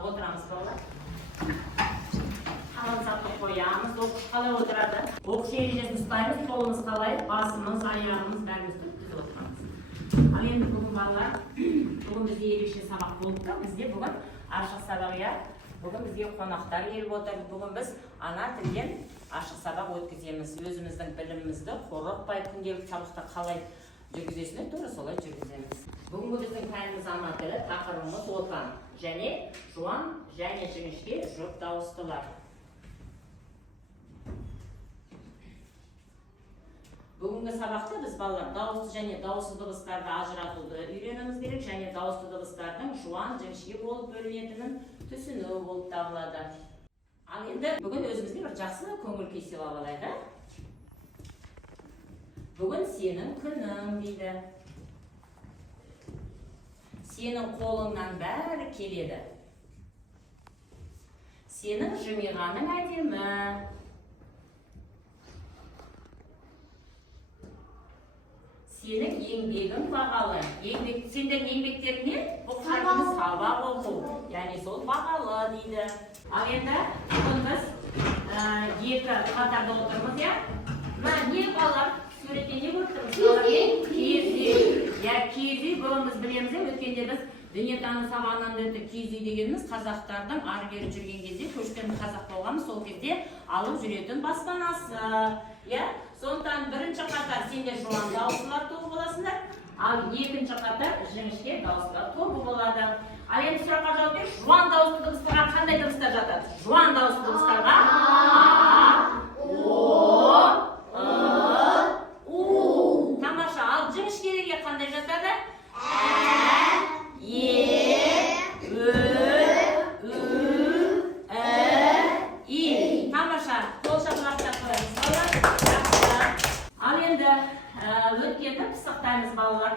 Alып отырамыз балалар. Қаламсапты қоямыз, оқыш қалай отырады. Оқыш ережесін ұстаймыз, қолымыз қалай, басымыз, аяғымыз, бәріміз түзіп отырамыз. Ал енді бүгін балалар, бүгін бізде ерекше сабақ болды да, бізде бүгін ашық сабақ иә. Бүгін бізге қонақтар келіп отыр. Бүгін біз ана тілден ашық сабақ өткіземіз. Өзіміздің білімімізді қорықпай күнделікті сабақта қалай жүргізесіне тура солай жүргіземіз. Бүгінгі біздің пәніміз ана тілі, тақырыбымыз отан және жуан және жіңішке жұп дауыстылар. Бүгінгі сабақта біз балалар дауысты және дауыссыз дыбыстарды ажыратуды үйренуіміз керек, және дауысты дыбыстардың жуан, жіңішке болып бөлінетінін түсіну болып табылады. Ал енді бүгін өзімізге бір жақсы көңіл күй сыйлап алайық. Бүгін сенің күнің дейді. Сенің қолыңнан бәрі келеді. Сенің жымиғаның әдемі. Сенің еңбегің бағалы. Сендердің еңбектеріңнен бұл қағидамыз сабақ оқу. Яғни сол бағалы дейді. Ал енді бүгін біз екі қатарда отырмыз, иә? Не балалар? Суретте не көріп тұрмыз? Киіз үй. Киіз үй бүгін біз білеміз, өткенде біз дүниетану сабағынан өтті. Киіз үй дегеніміз қазақтардың ары бері жүрген кезде, көшпен қазақ болғанбыз, сол кезде алып жүретін баспанасы. Сондықтан бірінші қатар сендер жуан дауыстылар тобы боласыңдар, ал екінші қатар жіңішке дауыстылар тобы болады. Ал енді сұраққа жауап беріңіз, жуан дауысты дыбыстарға қандай дыбыстар жатады? Жуан дауысты дыбыстарға тамаша. Ал жіңішкелерге қандай жатады? Тамаша. Қол шапалақтап қоямыз балалар. Ал енді өткенді пысықтаймыз балалар.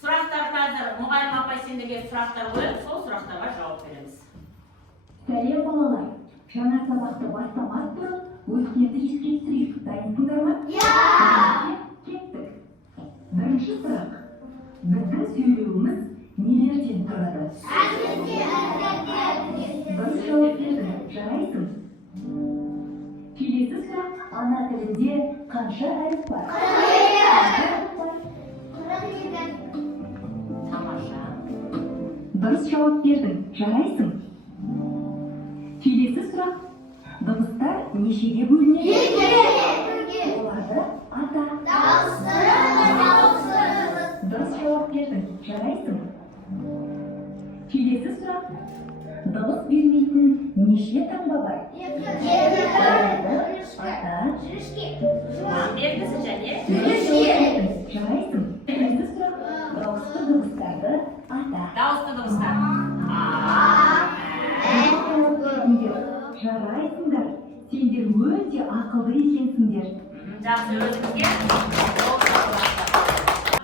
Сұрақтар қазір мұғалім апай сендерге сұрақтар қойып, сол сұрақтарға жауап береміз. Сәлем балалар. Жаңа сабақты бастамас бұрын өткенді еске түсірейік. Дайынсыңдар ма? Кеттік. Бірінші сұрақ. Біздің сөйлеуіміз нелерден тұрады? Дұрыс жауап бердің. Жарайсың. Келесі сұрақ. Ана тілінде қанша әріп бар? Тамаша. Дұрыс жауап бердің. Жарайсың. Келесі сұрақ. Дыбыстар нешеге бөлінеді? Оларды ата. Дұрыс жауап бердің. Жарайсың. Келесі сұрақ. Дыбыс бермейтін неше таңба бар? Ата. Бергісі және жарайсың. Келесі сұрақ. Дауысты дыбыстарды ата. дауысты дыбыстар. Жарайсыңдар. Сендер өте ақылды екенсіңдер. Жақсы, өзіңізге.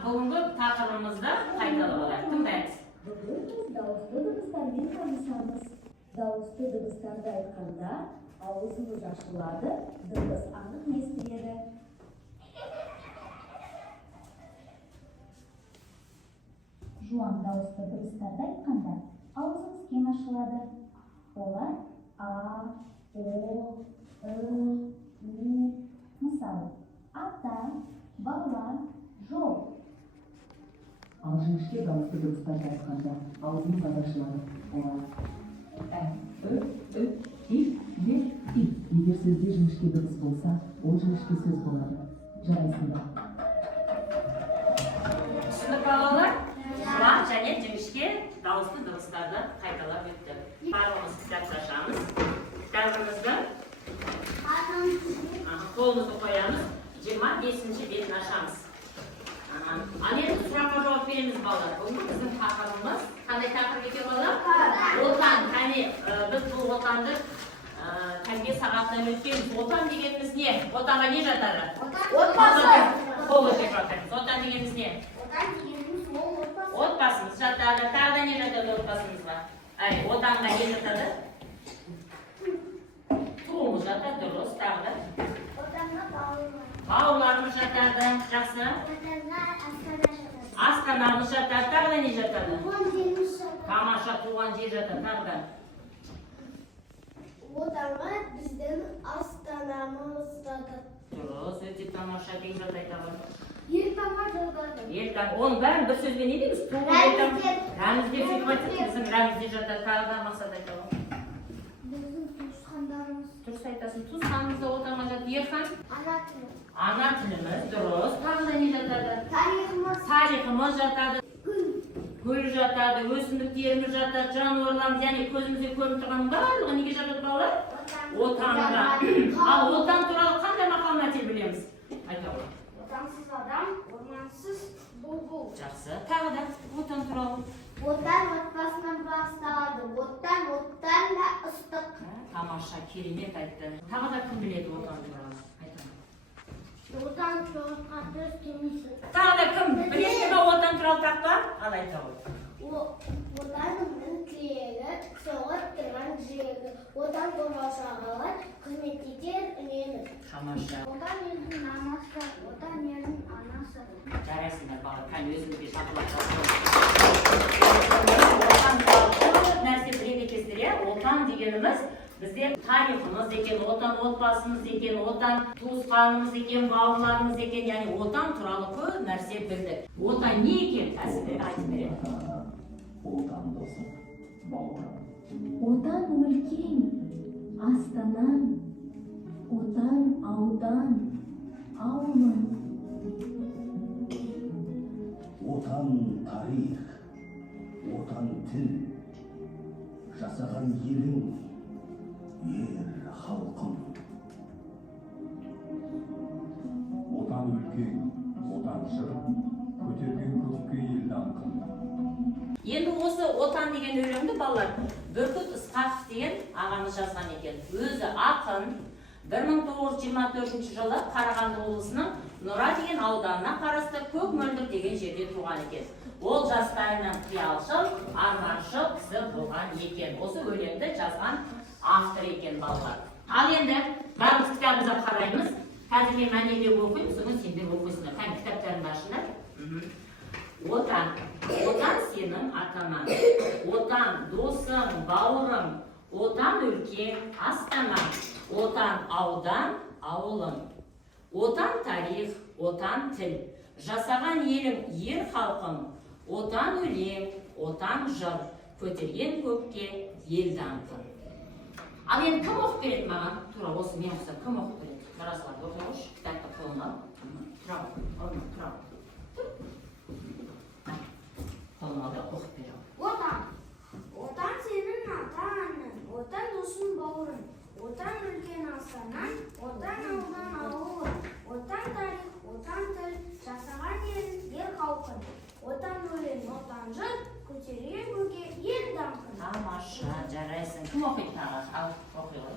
Бүгінгі тақырыбымызды қайталап алайық. Тыңдаймыз. Бүгін біз дауысты дыбыстармен танысамыз. Дауысты дыбыстарды айтқанда аузымыз ашылады, дыбыс анық естіледі. Жуан дауысты дыбыстарды айтқанда аузымыз кең ашылады. Олар А, О, Ү, мысалы, ата, бала, жол. Ал жіңішке дауысты дыбыстарды айтқанда аузымыз ашылады. Олар Ә, Ү, И, Е, И. Егер сөзде жіңішке дыбыс болса, ол жіңішке сөз болады. Жарайсыңдар. Түсінік балалар? Жуан және жіңішке дауысты дыбыстарды қайталап өтті. Барлығымыз кітапты ашамыз. Кітабымызды қолымызды қоямыз. 25-ші бетін ашамыз. Ал енді сұраққа жауап береміз балалар. Бүгінгі біздің тақырыбымыз қандай тақырып екен балалар? Отан. Қане біз бұл отанды тәрбие сағатынан өткен. Отан дегеніміз не? Отанға не жатады? Отбасы. Қол өтіп жатырмыз. Отан дегеніміз не? Отбасымыз жатады. Тағы да не жатады отбасымызға? Отанға не жатады? Туымыз жатады, дұрыс. Тағы да? Бауырларымыз жатады. Жақсы. Астанамыз жатады. Тағы да не жатады? Тамаша, туған жер жатады. Тағы да? Отанға біздің астанамыздаdır. Дұрыс, өте тамаша деп жатайдағы. Елтаңға жатады. Ертең оның бәрін бір сөзбен не дейміз? Рәміздеп сөйтіп айтсақ, біздің рәмізде жатады. Тағы да мақсат айтамын. Біздің туысқандарымыз. Дұрыс айтасың. Туысқанымыз да отанға жатады. Ерхан? Ана тілі. Ана тіліміз, дұрыс. Тағы да не жатады? Тарихымыз. Тарихымыз жатады. Гүл. Гүл жатады, өсімдіктеріміз жатады, жануарларымыз, яғни көзімізде көрініп тұрғанның барлығы неге жатады балалар? Отанға. Ал отан туралы қандай мақал мәтел білеміз? Айта ғой. Отансыз адам, ормансыз бұлбұл. Жақсы. Тағы да отан туралы. Отан отбасынан басталады. Оттан да ыстық. Тамаша, керемет айтты. Тағы да кім біледі отан туралы? Айтамын. Отан соғысқа төс келмейсің. Тағы да кім біледі ме отан туралы тақпа? Ал айта ғой. Отанымның тірегі, соғып тұрған жүрегі. Отан қорғаушыларға қызмет етер үнемі. Тамаша. Отан елдің анасы, отан елдің анасы. Жарайсыңдар балалар, қан өзіңізге шақырып отан туралы нәрсе біледі екенсіздер, иә? Отан дегеніміз бізде тарихымыз екен, отан отбасымыз екен, отан туысқанымыз екен, бауырларымыз екен, яғни отан туралы көп нәрсе білдік. Отан не екен? Тәсілдері айтып береді. Отан досым, бауырым. Отан өлкең, астанаң, отан аудан, ауылың. Отан тарих, отан тіл, жасаған елің, ер халқың. Отан өлкең, отан жыр, көтерген көкке ел даңқын. Енді осы отан деген өлеңді балалар Бүркіт Ысқақов деген ағамыз жазған екен. Өзі ақын 1924 жылы Қарағанды облысының Нұра деген ауданына қарасты Көк Мөлдір деген жерде туған екен. Ол жастайынан қиялшыл, арманшыл кісі болған екен. Осы өлеңді жазған автор екен балалар. Ал енді бәріміз кітабымызға қараймыз. Қазір мен мәнерлеп оқимын, сосын сендер оқисыңдар. Қайын кітаптарыңды ашыңдар. Отан. Отан сенің атанаң. Отан досың, бауырың. Отан өлкең, астанаң. Отан аудан, ауылың. Отан тарих, отан тіл. Жасаған елің, ер халқың. Отан өлең, отан жыр. Көтерген көкке ел даңқын. Ал енді кім оқып береді маған? Тура осы мен оқысам, кім оқып береді? Жарасыларды оқи қойшы, кітапты қолына алып. Тұра, орнына тұра. Қолына алып оқып береді. Отан. Отан сенің атаның, отан досың бауырың. Отан өлкең астанаң, отан аудан ауылың. Отан тарих, отан тіл, жасаған елің, ер халқың. Отан өлең, отан жыр, көтерген көкке ел даңқын. Тамаша, жарайсың. Кім оқиды тағы? Ал, оқи ғой.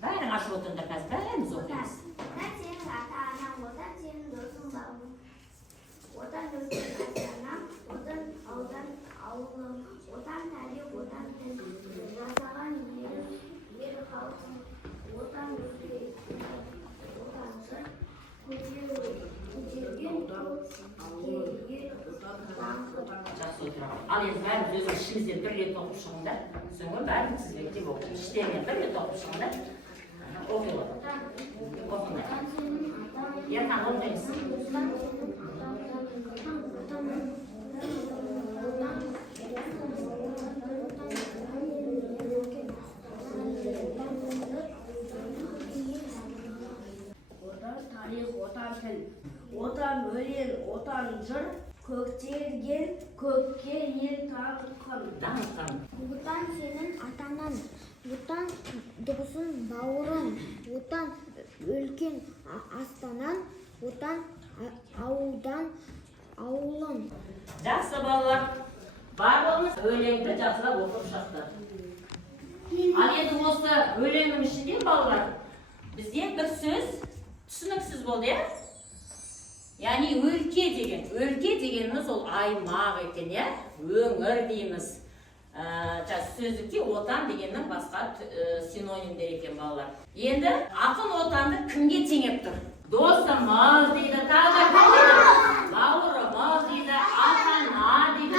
Бәрің ашып отырыңдар қазір, бәріміз оқимыз. Отан сенің ата-анаң, отан сенің досың бауырың. Отан өлкең астанаң, отан аудан ауылың. Отан тарих, отан тіл, жасаған елің, ер халқың. Отан өлкең, отан жыр, көтерген көкке ел даңқын. Жақсы отырамын. Ал енді бәріміз өзіміз ішімізден бір рет оқып шығыңдар. Соңғы бәріміз тізбектеп оқып. Іштерінен бір рет оқып шығыңдар. Оқи ғой. Оқыңдар. Ерхан, оқимыз. Отан тарих, отан тіл, отан өлең, отан жыр, көтерген көкке ел даңқын. Даңқын. Отан сенің атанаң, отан досың бауырың, отан өлкең астанаң, отан ауылдан ауылың. Жақсы балалар. Барлығымыз өлеңді жақсылап оқып шықтық. Ал енді осы өлеңнің ішінде балалар бізде бір сөз түсініксіз болды, иә? Яғни өлке дегеніміз ол аймақ екен, иә? Өңір дейміз. Сөздікте отан дегеннің басқа синонимдер екен балалар. Енді ақын отанды кімге теңеп тұр? Досымыз дейді, тағы бауырымыз дейді, ата-ана дейді.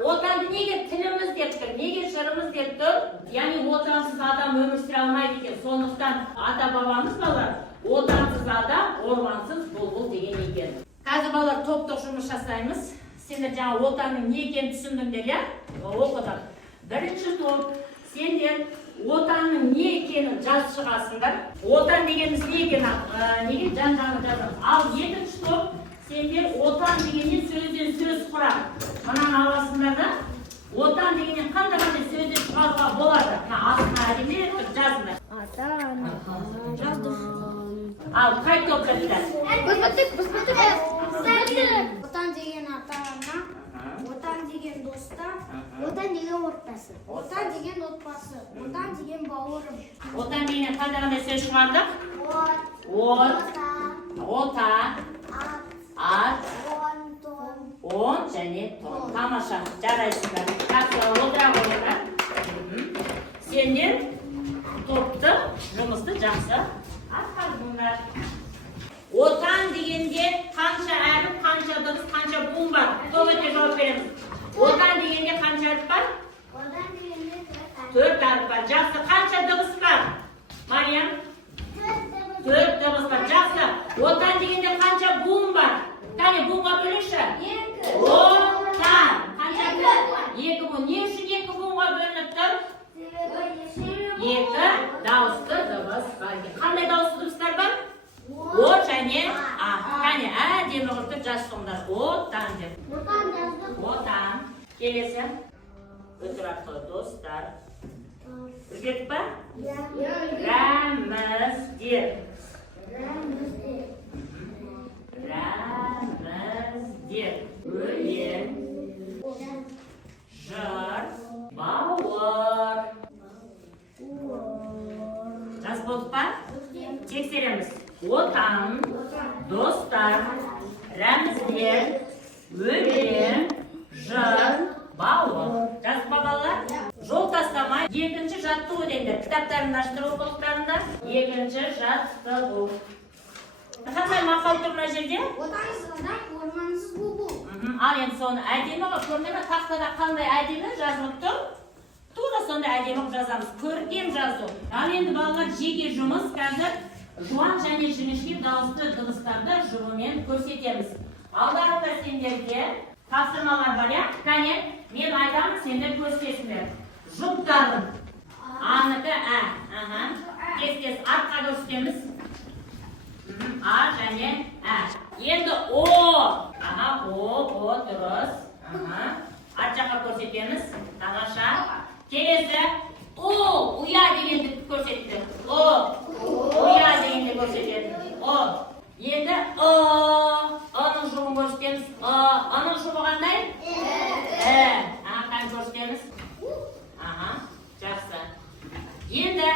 Отанды неге тіліміз деп тұр, неге жырымыз деп тұр? ата бабамыз балалар отансыз адам, ормансыз бұлбұл деген екен. Қазір балалар топтық жұмыс жасаймыз. Сендер жаңа отанның не екенін түсіндіңдер, иә? Оқыдық. Бірінші топ, сендер отанның не екенін жазып шығасыңдар. Отан дегеніміз не екенін, неге жан-жағына жазамыз. Ал екінші топ, сендер отан дегеннен сөзден сөз құрады. Мынаны аласыңдар да, отан дегеннен қандай сөзден шығаруға болады. Астына әдемі етіп жазыңдар. Ал қай топ бітті? Отан деген ата-ана, отан деген достар, отан деген отбасы, отан деген отбасы, отан деген бауырым. Отан дегеннен қандай сөз шығардық? От, ота, ат, он және тон. Тамаша, жарайсыңдар. Жақсы, отыра қойыңдар. Сендер топты, жұмысты жақсы атқардыңдар. Отан дегенде қанша әріп, қанша дыбыс, қанша буын бар? Топ өте жауап береміз. Отан дегенде қанша әріп бар? Отан дегенде 4 әріп бар. Жақсы, қанша дыбыс бар? Мариям? 4 дыбыс бар. Жақсы. Отан дегенде қанша буын бар? Қане буынға бөліңші? 2. Отан. Қанша буын? 2 буын. Не үшін 2 буынға бөлініп тұр? 2 дауысты дыбыс бар. Қандай дауысты дыбыстар бар? О және а. Қане әдемі қылып жазсыңдар. Отан деп. Отан жаздық. Отан. Келесі. Өтір арқылы достар. Үлгердік па? Рәміздер. Рәміздер. Өлең. Жыр. Бауыр. Жаз болды па? Тексереміз. Отан, достар, рәміздер, өлең, жыр, бауыр. Жазып па балалар? Жол тастамай. Екінші жаттығу деңдер. Кітаптарын аштыру оқулықтарында. Екінші жаттығу. Қандай мақал тұр мына жерде? Отансыз адам, ормансыз бұлбұл. Ал енді соны әдемі ғой, көрмеме тақтада қандай әдемі жазылып тұр? Тура сондай әдемі жазамыз. Көркем жазу. Ал енді балалар жеке жұмыс қазір жуан және жіңішке дауысты дыбыстарды жұбымен көрсетеміз. Алдарында сендерге тапсырмалар бар, я? Кәне, мен айтамын, сендер көрсетесіңдер. Жұптарын. Аныкі ә. Тез-тез артқа көрсетеміз. А және ә. Енді о. О дұрыс. Арт жаққа көрсетеміз. Тамаша. Келесі о, ұя дегенді көрсетті. Ұя дегенді көрсетеді. Енді ының жұбын көрсетеміз. Ының жұбы қандай? Қан көрсетеміз. Жақсы. Енді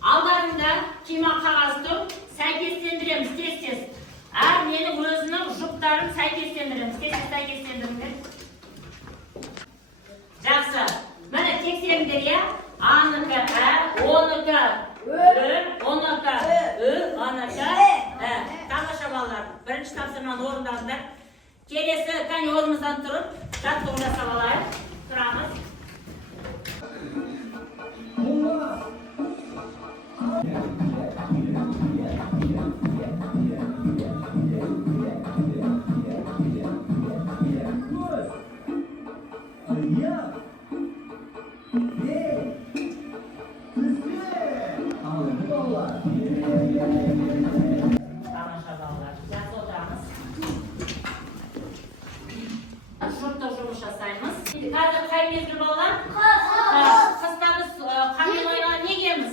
алдарында кима қағаз тұр. Сәйкестендіреміз, тез-тез. Менің өзінің жұптарын сәйкестендіреміз. Тез-тез сәйкестендіріңдер. Жақсы. Міне тексеріңдер, я? Аныкі ә, оныкі оныкі аныкі Тамаша балалар, бірінші тапсырманы орындаңдар. Келесі кәне орнымыздан тұрып, жаттығу жасап алайық. Тұрамыз. Тамаша балалар, жақсы отырамыз. Жұптық жұмыс жасаймыз. Қазір қай мезгіл балалар? Қыста біз қанмен ойнаған не киеміз?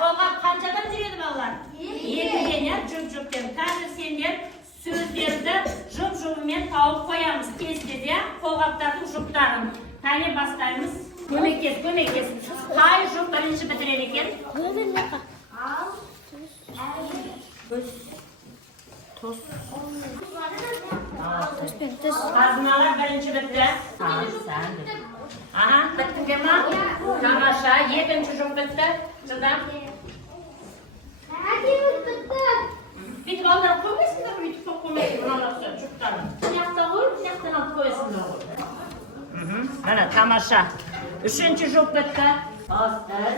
Қолғап қаншадан жүреді балалар? 2-ден, жұп-жұптен. Қазір сендер сөздерді жұп-жұбымен тауып қоямыз. Тез-тез, қолғаптардың жұптарын. Кәне бастаймыз. Көмектес. Қай жұп бірінші бітіреді екен? Ал, Тұз. Қазыналар бірінші бітті. Біттіңге ма? Тамаша, екінші жұп бітті. Жылдам. Бүйтіп алдар қоймайсыңдар, бүйтіп қоймайсыңдар. Мұналақсы жұптарын. Сияқта қойып, сияқтан алып қойсыңдар ғой. Міне, тамаша. Үшінші жұп бітті. Бастыр.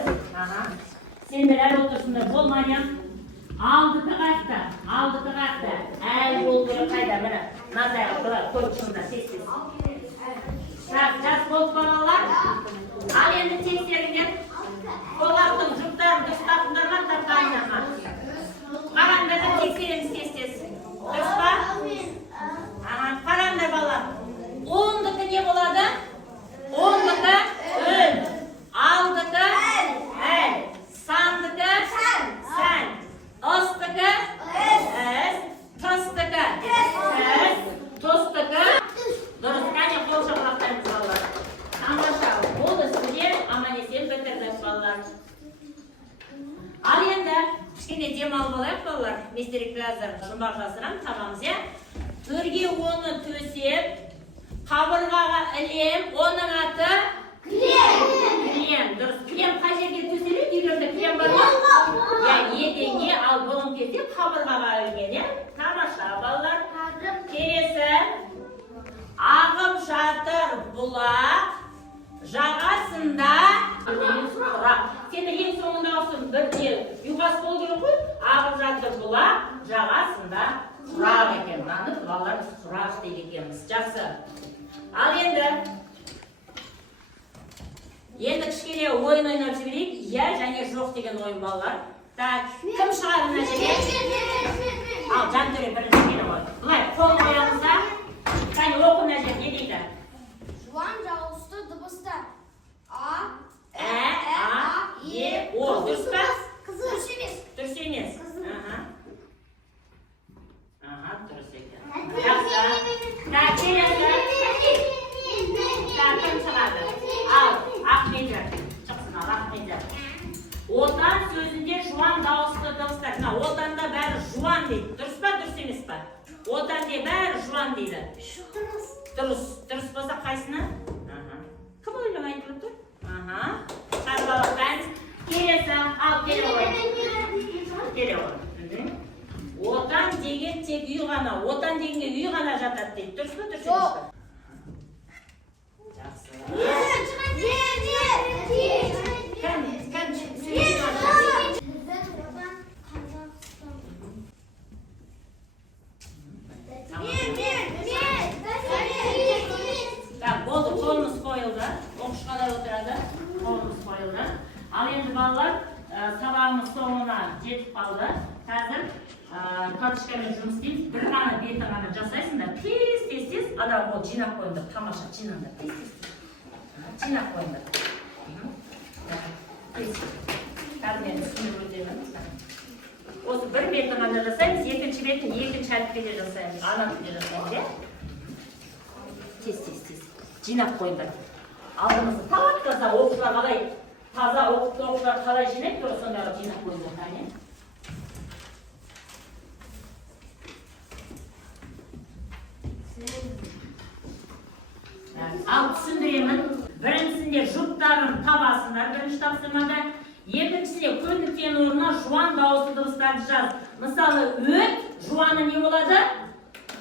Sendeler otursunlar. Bolmayan. Aldıkı kalktı. El yolları kayda bana. Nazar kılar. Koçunda sessiz. Jas bol balalar. Al endi tekserinden. Kolatın, jurtların, dıştaqınlarman da kaynama. Qaranlarda tekserimiz tez. Dürüst ba? Qaranlar balalar. 10'dıkı ne болады? 10'dıkı ön. Aldıkı el. Sandıkı sen. Ostıkı es. Tostıkı es. Tostıkı dürüst. Kane qol şapalaqlarımız balalar. Tamamlaşa. Oldu sizге аман-есен bitirdik balalar. Al endi kichkina dem olib olaylik balalar. Mesterik hozir shumdoq qilsam tamamiz ya. Төрге оны төсеп, қабырғаға ілем, оның аты кілем. Дұрыс, кілем қай жерге төселеді? Үйлерде кілем бар ма? Я еденге, ал бұның кезде қабырғаға ілген, я? Тамаша балалар. Келесі ағып жатыр бұлақ жағасында. Сені ең соңында olsun бірде юғас болу керек қой. Ағып жатыр бұлақ жағасында. Сұрақ екен, мынаны балалар сұрақ дейді екенбіз. Жақсы. Ал енді кішкене ойын ойнап жіберейік. Иә және жоқ деген ойын балалар. Так, кім шығады мына жерге? Ал Жантөре бірінші келе ғой. Бұлай қол қоямызда. Кәне оқы мына жерге не дейді? Жуан дауысты дыбыстар. А, Е, О. Дұрыс па? Дұрыс емес. Дұрыс емес. Dürüst ekan. Tak, kelasi. Tak, kim chiqadi? Al, Ahmedjon. Chiqsin, Ahmedjon. Otan so'zinde juvon davosi davosi. Mana otanda bari juvon deydi. Durust pa, durust emas pa? Otanda bari juvon deydi. Durust bo'lsa qaysini? Kim o'ylamaydi turibdi? Qarabaqdan kelasa, al kelaver. Отан деген тек үй ғана, отан дегенге үй ғана жатады дейді. Дұрыс па, дұрыс емес па? Жақсы. Так, болды, қолымыз қойылды. Оқушылар отырады, қолымыз қойылды. Ал енді балалар, сабағымыз соңына жетіп қалды. Қазір карточкамен жұмыс істейміз. Бір ғана бетін ғана жасайсыңдар. Тез. Адам ол жинап қойыңдар. Тамаша жинаңдар. Тез. Жинап қойыңдар. Тез. Қазір мен түсіндіріп өтемін. Осы бір бетін ғана жасаймыз. Екінші бетін екінші әріпте жасаймыз. Ана тілде жасаймыз. Тез. Жинап қойыңдар. Алдымызды таза оқушылар қалай таза оқушылар қалай жинайды, сондағы жинап қойыңдар. Ал түсіндіремін. Біріншісінде жұптарын табасыңдар, бірінші тапсырмада. Екіншісінде көндіктен орнына жуан дауысты дыбыстарды жаз. Мысалы, өт жуаны не болады?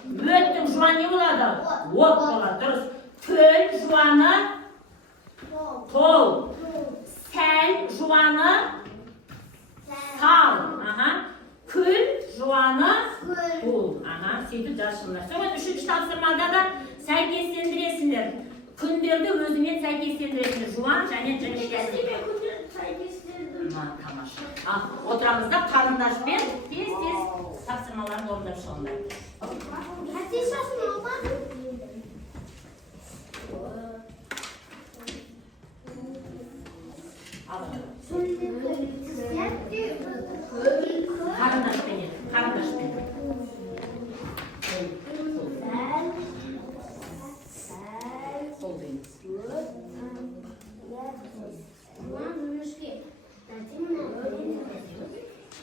Өттің жуаны не болады? От болады, дұрыс. Көл жуаны тол. Сәл жуаны сал. Көл жуаны тол. Сөйтіп жазшыңдар. Соған үшінші тапсырмада да сәйкестендіресіңдер. Күндерді өзімен сәйкестендіресіңдер. Жуан және жіңішкесі. Тамаша. Отырамызда қарындашпен тез тапсырмаларын орындап шығыңдар. Қарындашпен.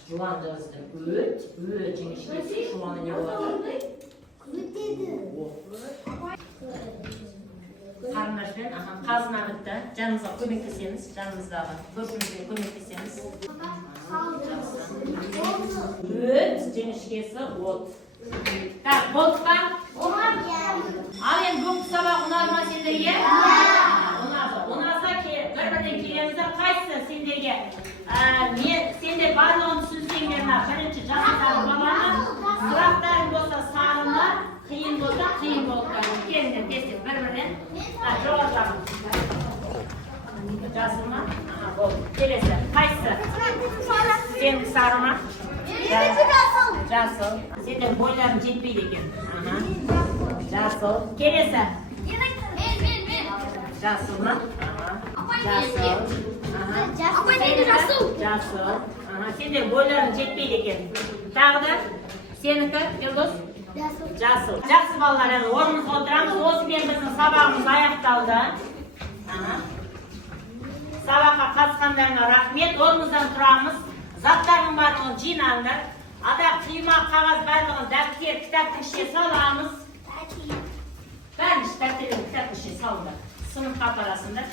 Жуан дауысты өт жіңішкесі, жуаны не болады? Қарындашпен, қазына бітті. Жанымызға көмектесеміз, жанымыздағы көршімізге көмектесеміз. Өт жіңішкесі от. Так, болды па? Ал енді бүгінгі сабақ ұнады ма сендерге? Ұнады. Ұнаса бір-бірден келеміз. Қайсысы сендерге? Мен бар ма? Жасыл. Сендер бойларың жетпейді екен. Жасыл. Келесі. Жасыл ма? Жасыл. Жасыл. Сендер бойларың жетпейді екен. Тағы да сенікі, Елдос? Жасыл. Жақсы балалар, енді орнымызға отырамыз. Осымен біздің сабағымыз аяқталды. Сабаққа қатысқандарыңа рахмет. Орнымыздан тұрамыз. Заттардың барлығын жинаңдар. Ада қима, қағаз барлығын дәптер, кітаптың ішіне саламыз. Бәрін дәптер мен кітаптың ішіне салыңдар. Сыныпқа апарасыңдар.